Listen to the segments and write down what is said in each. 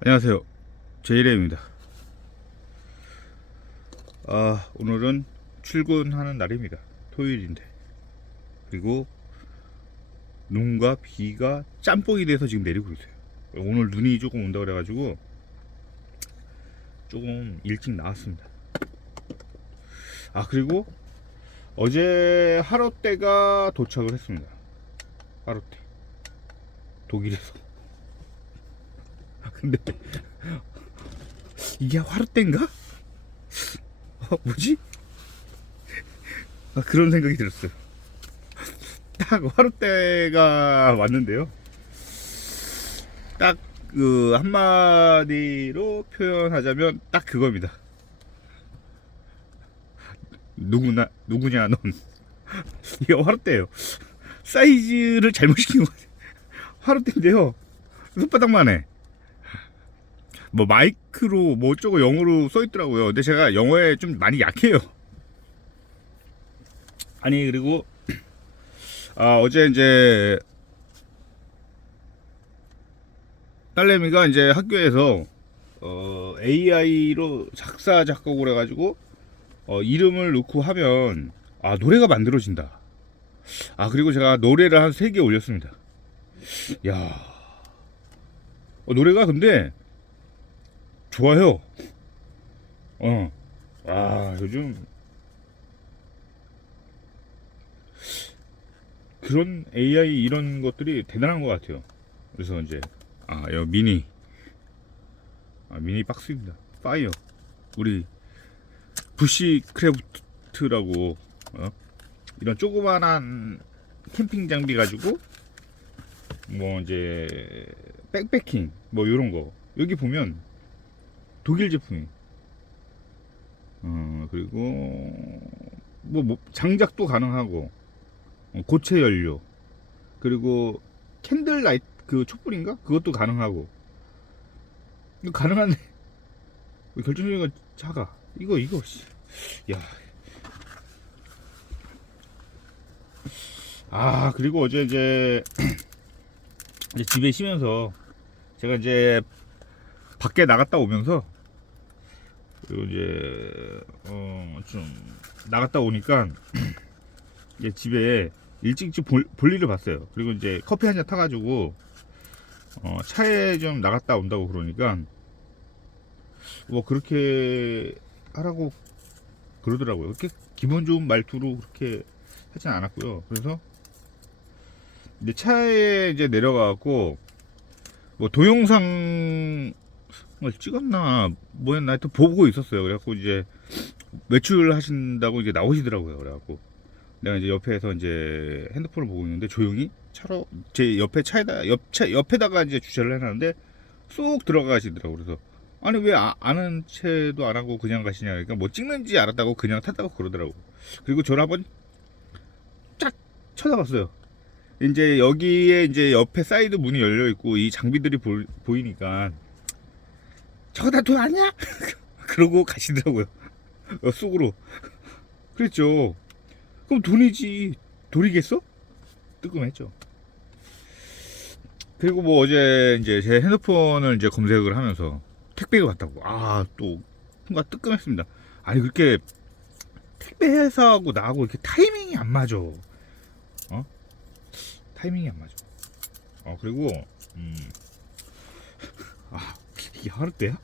안녕하세요. 제이레입니다. 아, 오늘은 출근하는 날입니다. 토요일인데. 그리고 눈과 비가 짬뽕이 돼서 지금 내리고 있어요. 오늘 눈이 조금 온다 그래 가지고 조금 일찍 나왔습니다. 아, 그리고 어제 하루 때가 도착을 했습니다. 하루 때. 독일에서. 근데 이게 화루때인가? 어, 뭐지? 아, 그런 생각이 들었어요. 딱 화루때가 왔는데요. 딱 그 한마디로 표현하자면 딱 그겁니다. 누구나 누구냐 넌 이게 화루때예요. 사이즈를 잘못 시킨 거 같아요. 화루때인데요. 손바닥만 해. 뭐 마이크로 뭐 어쩌고 영어로 써 있더라고요. 근데 제가 영어에 좀 많이 약해요. 아니 그리고 아 어제 이제 딸내미가 이제 학교에서 어 AI로 작사 작곡을 해가지고 어 이름을 넣고 하면 아 노래가 만들어진다. 아 그리고 제가 노래를 한 세 개 올렸습니다. 야 어, 노래가 근데 좋아요. 어. 아, 요즘 그런 AI 이런 것들이 대단한 것 같아요. 그래서 이제 아, 여 미니 아, 미니 박스입니다. 파이어. 우리 부시 크래프트라고 어? 이런 조그만한 캠핑 장비 가지고 뭐 이제 백패킹 뭐 이런 거 여기 보면 독일 제품이. 어, 그리고 뭐, 뭐 장작도 가능하고 어, 고체 연료 그리고 캔들 라이트 그 촛불인가 그것도 가능하고 이거 가능한데 왜 결정적인 건 작아 이거 이거 씨. 야. 아 그리고 어제 이제 이제 집에 쉬면서 제가 이제 밖에 나갔다 오면서 그리고 이제 어 좀 나갔다 오니까 이제 집에 일찍 좀 볼, 볼일을 봤어요. 그리고 이제 커피 한 잔 타가지고 어 차에 좀 나갔다 온다고 그러니까 뭐 그렇게 하라고 그러더라고요. 그렇게 기분 좋은 말투로 그렇게 하진 않았고요. 그래서 이제 차에 이제 내려가고 뭐 동영상 을 찍었나 뭐 했나 하여튼 보고 있었어요. 그래갖고 이제 외출하신다고 이제 나오시더라고요. 그래갖고 내가 이제 옆에서 이제 핸드폰을 보고 있는데 조용히 차로 제 옆에 차에다 옆차 옆에다가 이제 주차를 해놨는데 쏙 들어가시더라고. 그래서 아니 왜 아, 아는 채도 안 하고 그냥 가시냐 그러니까 뭐 찍는지 알았다고 그냥 탔다고 그러더라고. 그리고 저를 한번 쫙 쳐다봤어요. 이제 여기에 이제 옆에 사이드 문이 열려 있고 이 장비들이 보, 보이니까 저거 다 돈 아니야? 그러고 가시더라고요. 어, 쑥으로. 그랬죠. 그럼 돈이지. 돈이겠어? 뜨끔했죠. 그리고 뭐 어제 이제 제 핸드폰을 이제 검색을 하면서 택배가 왔다고. 아, 또 뭔가 뜨끔했습니다. 아니, 그렇게 택배 회사하고 나하고 이렇게 타이밍이 안 맞아. 어? 타이밍이 안 맞아. 어, 그리고, 음. 아, 이게 하루때야?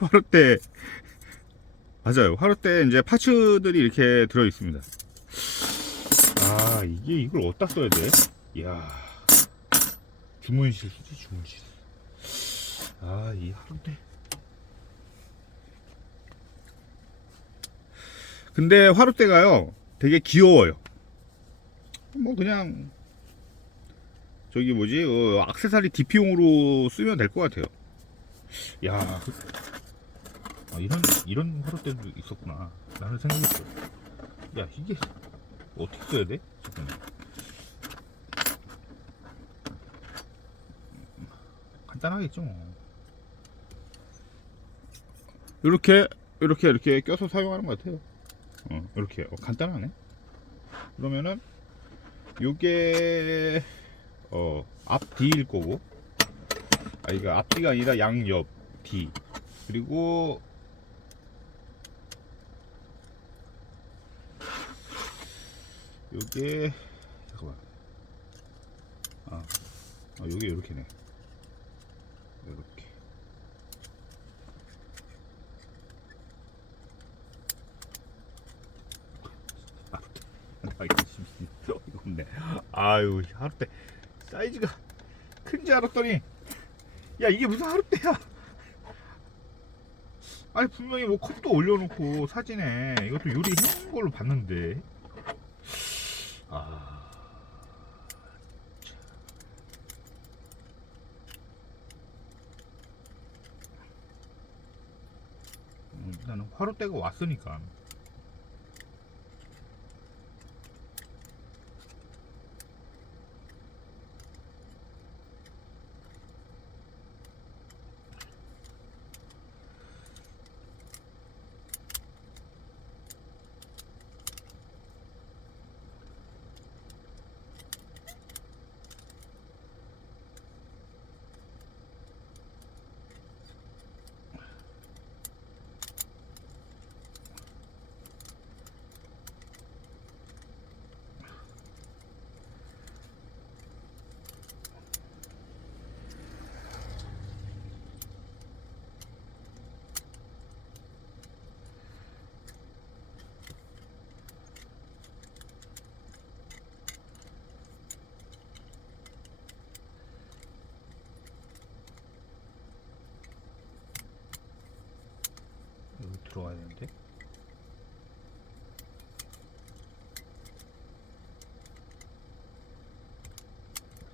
하루때 맞아요. 하루때 이제 파츠들이 이렇게 들어 있습니다. 아 이게 이걸 어디다 써야 돼? 이야 주문실 쓰지 주문실. 아 이 하루때. 근데 화루때가요 되게 귀여워요. 뭐 그냥 저기 뭐지 어, 악세사리 DP용으로 쓰면 될 것 같아요. 야, 그- 아, 이런 이런 화로대도 있었구나. 나는 생각했어. 야 이게 어떻게 써야 돼? 잠깐만. 간단하겠죠. 뭐. 이렇게 이렇게 이렇게 껴서 사용하는 것 같아요. 어, 이렇게 어, 간단하네. 그러면은 요게 어, 앞 D일 거고. 이거 앞뒤가 아니라 양옆 뒤 그리고 요게 잠깐만. 아, 아 요게 요렇게네. 요렇게. 아, 나 이거 없네. 아유 하루 때 사이즈가 큰지 알았더니 야 이게 무슨 하루 때야? 아니 분명히 뭐 컵도 올려놓고 사진에 이것도 요리 해놓은 걸로 봤는데. 아. 음, 일단은 화로 때가 왔으니까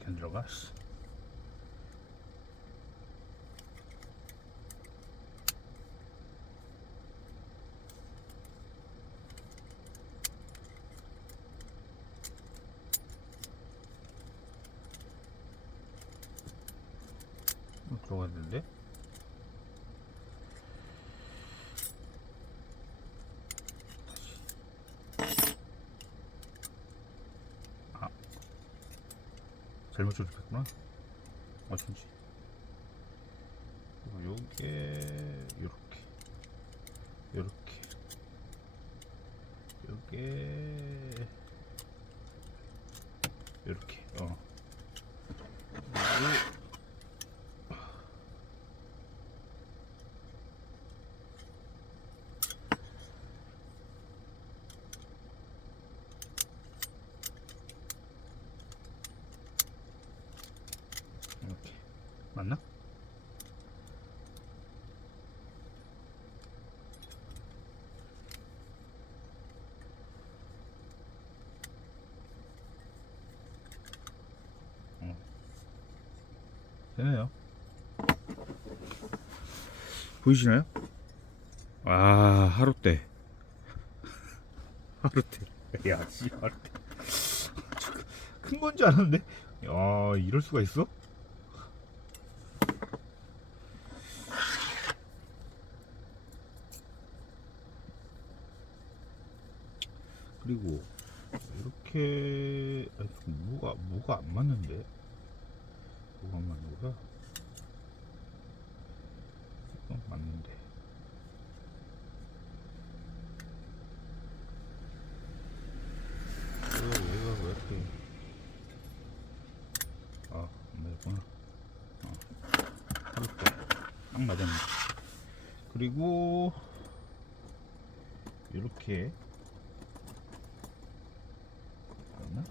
이렇게 안 들어가? 씨. 어, 들어가야 되는데? 잘못 조립했구나. 어쩐지. 요게 요렇게 요렇게 요게 요렇게 어. 그리고 이렇게 맞나? 어. 되네요. 보이시나요? 아 하루 때 하루 때. 야, 씨 하루 때. 큰 건 줄 알았는데. 야, 이럴 수가 있어? 그리고 이렇게 뭐가 뭐가 안 맞는데 뭐가 안 맞는 거야? 이거 맞는데 왜 얘가 왜 이렇게 아안 맞았구나 어. 이렇게 딱 맞았네 그리고 이렇게 맞나?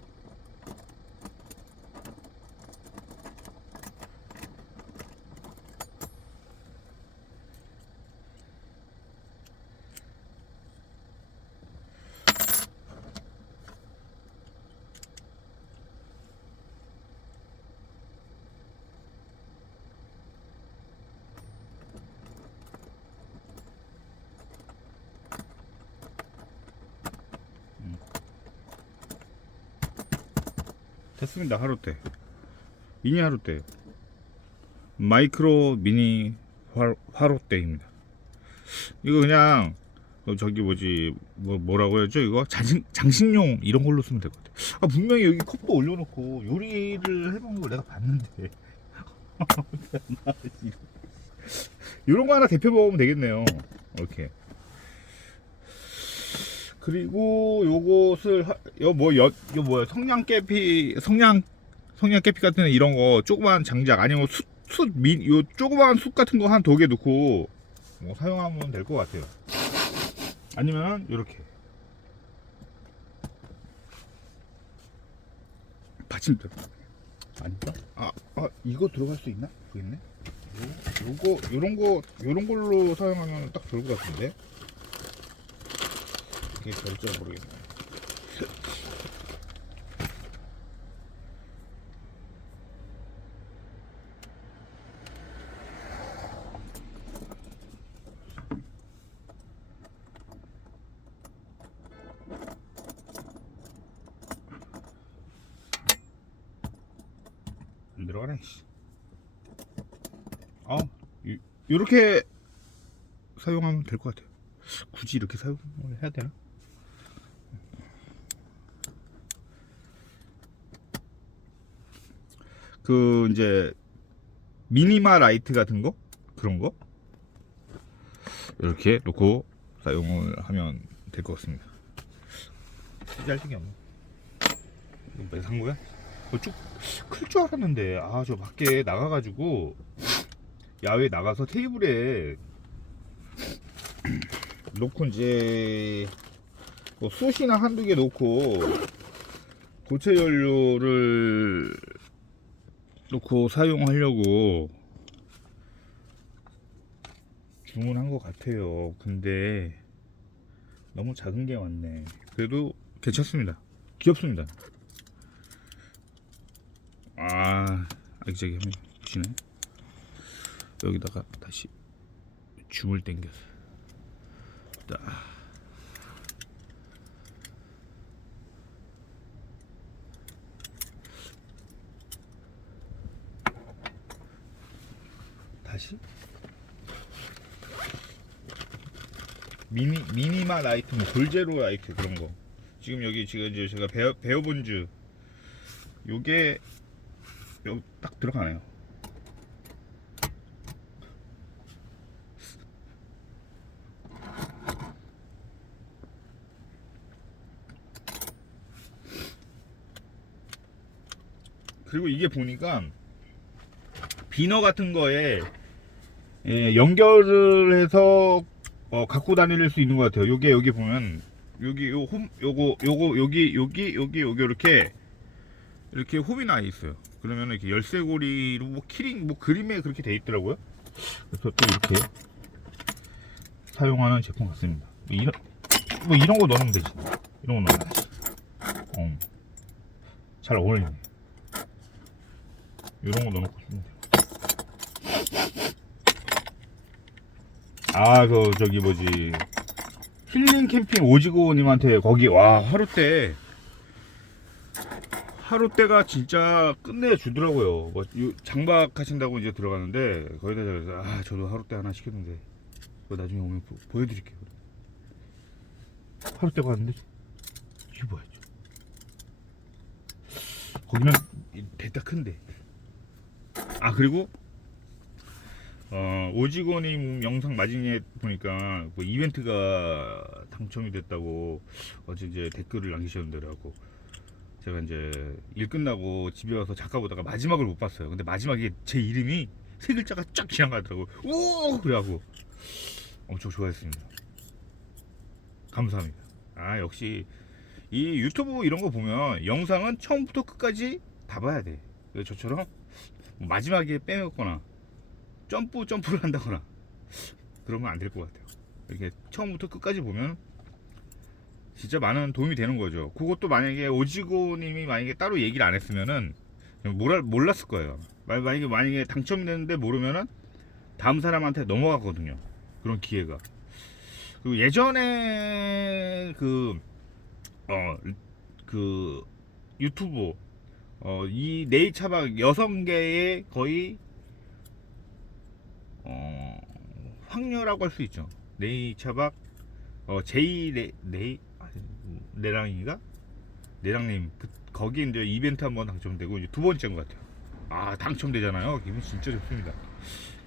됐습니다 하루 때 미니 하루 때 마이크로 미니 화, 화로 때입니다. 이거 그냥 어, 저기 뭐지 뭐 뭐라고 해야죠 이거? 장식, 장식용 이런 걸로 쓰면 될 것 같아 아 분명히 여기 컵도 올려놓고 요리를 해먹는 걸 내가 봤는데. 이런 거 하나 대표 먹으면 되겠네요. 이렇게. 그리고 요것을 요뭐 요 뭐야 성냥 깨피 성냥 성냥 깨피 같은 이런 거 조그만 장작 아니면 숯숯민요 조그만 숯 같은 거 한 두 개 넣고 뭐 사용하면 될 것 같아요. 아니면 이렇게 받침대 아닌가? 아, 아 이거 들어갈 수 있나? 요, 요거 요런 거 요런 걸로 사용하면 딱 좋을 것 같은데. 이게 될지 모르겠네. 안 들어가네. 씨. 아, 이- 요렇게 사용하면 될 것 같아요. 굳이 이렇게 사용을 해야 되나? 그 이제 미니마 라이트 같은 거 그런 거 이렇게 놓고 사용을 하면 될 것 같습니다. 짤등이 없네. 이거 왜산 거야? 클줄 알았는데 아 저 밖에 나가가지고 야외 나가서 테이블에 놓고 이제 뭐 숯이나 한두 개 놓고 고체 연료를 놓고 사용하려고 주문한 것 같아요. 근데 너무 작은 게 왔네. 그래도 괜찮습니다. 귀엽습니다. 아, 아기자기 하면 지네. 여기다가 다시 줌을 당겨서. 딱. 다시? 미니 미니마 라이트 뭐 골제로 라이트 그런 거. 지금 여기 지금 이제 제가 배워 배워본 줄 요게 여기 딱 들어가네요. 그리고 이게 보니까 비너 같은 거에 예, 연결을 해서 어, 갖고 다닐 수 있는 것 같아요. 요게 여기 보면 여기 요 홈 요거 요거 여기 여기 여기 여기 이렇게 이렇게 홈이 나 있어요. 그러면 이렇게 열쇠고리로 뭐 키링 뭐 그림에 그렇게 돼 있더라고요. 그래서 또 이렇게 사용하는 제품 같습니다. 뭐 이런 뭐 이런 거 넣으면 되지. 이런 거 넣으면 되지. 어. 잘 어울리네. 이런 거 넣어놓고 돼 아, 그 저기 뭐지 힐링 캠핑 오지고님한테 거기 와 하루 때 하루 때가 진짜 끝내 주더라고요. 뭐 요- 장박하신다고 이제 들어가는데 거기다 그래서 아 저도 하루 때 하나 시켰는데 그거 나중에 오면 보, 보여드릴게요. 하루 때가 왔는데 이게 뭐야? 거기는 대다 큰데. 아 그리고 어, 오지고님 영상 마지막에 보니까 뭐 이벤트가 당첨이 됐다고 어제 이제 댓글을 남기셨는데라고 제가 이제 일 끝나고 집에 와서 작가 보다가 마지막을 못 봤어요. 근데 마지막에 제 이름이 세 글자가 쫙 지나가더라고. 오 그래갖고 엄청 좋아했습니다. 감사합니다. 아 역시 이 유튜브 이런 거 보면 영상은 처음부터 끝까지 다 봐야 돼. 저처럼 마지막에 빼먹거나 점프 점프를 한다거나 그러면 안 될 것 같아요. 이렇게 처음부터 끝까지 보면 진짜 많은 도움이 되는 거죠. 그것도 만약에 오지고님이 만약에 따로 얘기를 안 했으면은 몰라, 몰랐을 거예요. 만- 만약에 만약에 당첨이 됐는데 모르면은 다음 사람한테 넘어가거든요. 그런 기회가. 그리고 예전에 그 어, 그 유튜브 어, 이 네이차박 여성계의 거의 어, 황녀라고 할 수 있죠. 네이 차박 어, 제이 네, 네이 아, 네랑이가 네랑님 그, 거기 이제 이벤트 한 번 당첨되고 이제 두 번째인 것 같아요. 아 당첨되잖아요. 기분 진짜 좋습니다.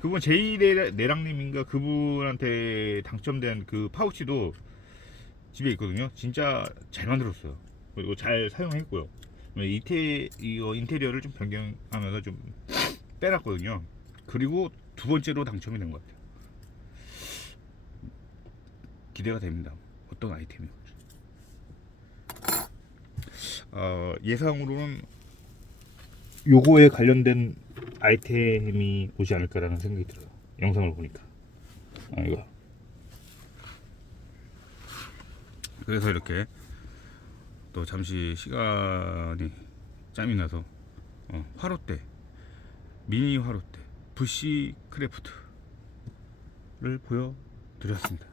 그분 제이내랑님인가 그분한테 당첨된 그 파우치도 집에 있거든요. 진짜 잘 만들었어요. 그리고 잘 사용했고요. 이태 이거 인테리어를 좀 변경하면서 좀 빼놨거든요. 그리고 두 번째로 당첨이 된 것 같아요. 기대가 됩니다. 어떤 아이템이. 어, 예상으로는 요거에 관련된 아이템이 오지 않을까라는 생각이 들어요. 영상을 보니까. 아, 이거. 그래서 이렇게 또 잠시 시간이 짬이 나서 어, 화로대 미니 화로대 부시 크래프트를 보여드렸습니다.